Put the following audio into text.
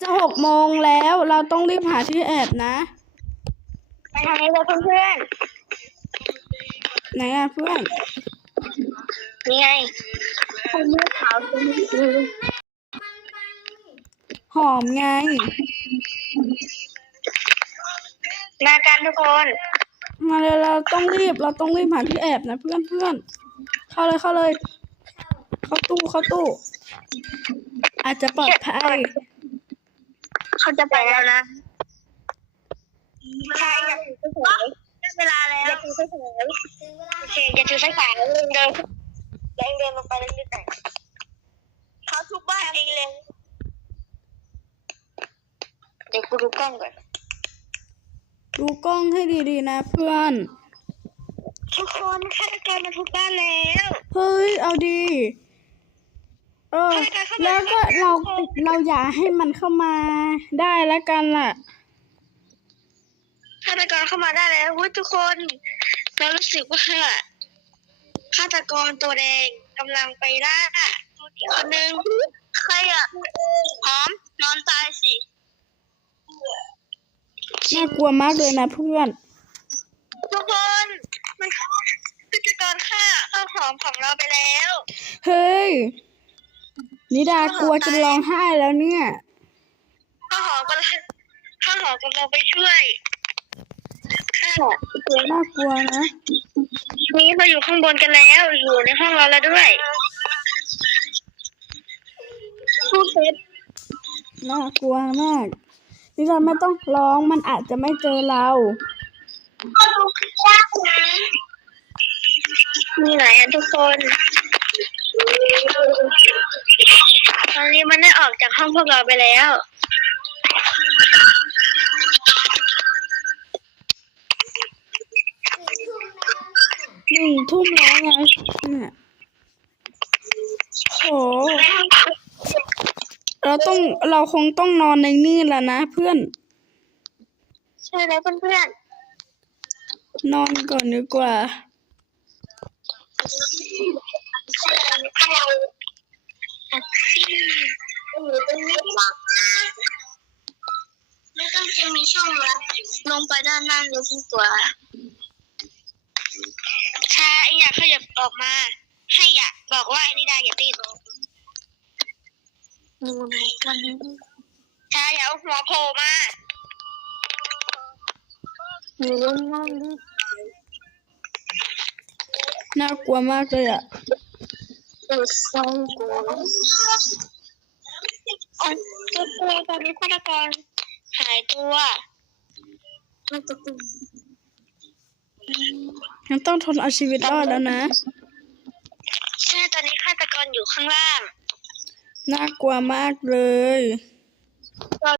จะหกโมงแล้วเราต้องรีบหาที่แอบนะไปทางนี้เลยเพื่อนไหนอะเพื่อน ๆนี่ไงคนเมื่อขาวตัวนี้คือหอมไงนาการทุกคนมาเลยเราต้องรีบ เราต้องรีบหาที่แอบนะเพื่อนเพื่อนเข้าเลยเข้าเลย เข้าตู้เข้าตู้ อาจจะปลอดภัย เขาจะไปแล้วนะใช่อย่าถือสายได้เวลาแล้วอย่าถือสายโอเคอย่าถือสายเดินเดินเดินเดินลงไปเรื่อยๆเขาทุบบ้านเองเลยเดี๋ยวกูดูกล้องก่อนดูกล้องให้ดีๆนะเพื่อนทุกคนฆาตกรมาทุบบ้านแล้ว เฮ้ย เอาดี เออ แล้วก็เราเราอย่าให้มันเข้ามาได้แล้วกันล่ะฆาตกรเข้ามาได้แล้วเว้ยทุกคน เรารู้สึกว่าฆาตกรตัวแดงกำลังไปล่าตัวที่คนหนึ่งใครอะหอมนอนตายสิน่ากลัวมากเลยนะเพื่อน ทุกคนมันฆาตกรฆ่าข้าวหอมของเราไปแล้ว เฮ้ย นิดากลัวจนร้องไห้แล้วเนี่ยข้าวหอมกำลังข้าวหอมกำลังไปช่วยฆ่าน่ากลัวนะนี่เราอยู่ข้างบนกันแล้ว อยู่ในห้องเราแล้วด้วยพูดเซ็ตน่ากลัวมากนิดาไม่ต้องร้องมันอาจจะไม่เจอเราก็ดูยากนะมีไหนอะทุกคน ตอนนี้มันได้ออกจากห้องพวกเราไปแล้ว หนึ่งทุ่มแล้วไงเนี่ยโห เราต้องเราคงต้องนอนในนี่แหละนะเพื่อน ใช่แล้วเพื่อนนอนก่อนดีกว่า ๆ ไม่ต้องจะมีช่องลับลงไปด้านล่างเลยดีกว่าชาไออยากขยับออกมา ให้อยากบอกว่าไอ้นิดาอย่าตีนดูไหนกันชาอย่าเอาหัวโผล่มาอยู่ล่างๆดิน่ากลัวมากเลยอะ ตัวตัวตอนนี้ฆาตกรหายตัวฆาตกรยังต้องทนเอาชีวิตรอดแล้วนะใช่ตอนนี้ฆาตกรอยู่ข้างล่าง น่ากลัวมากเลยฆ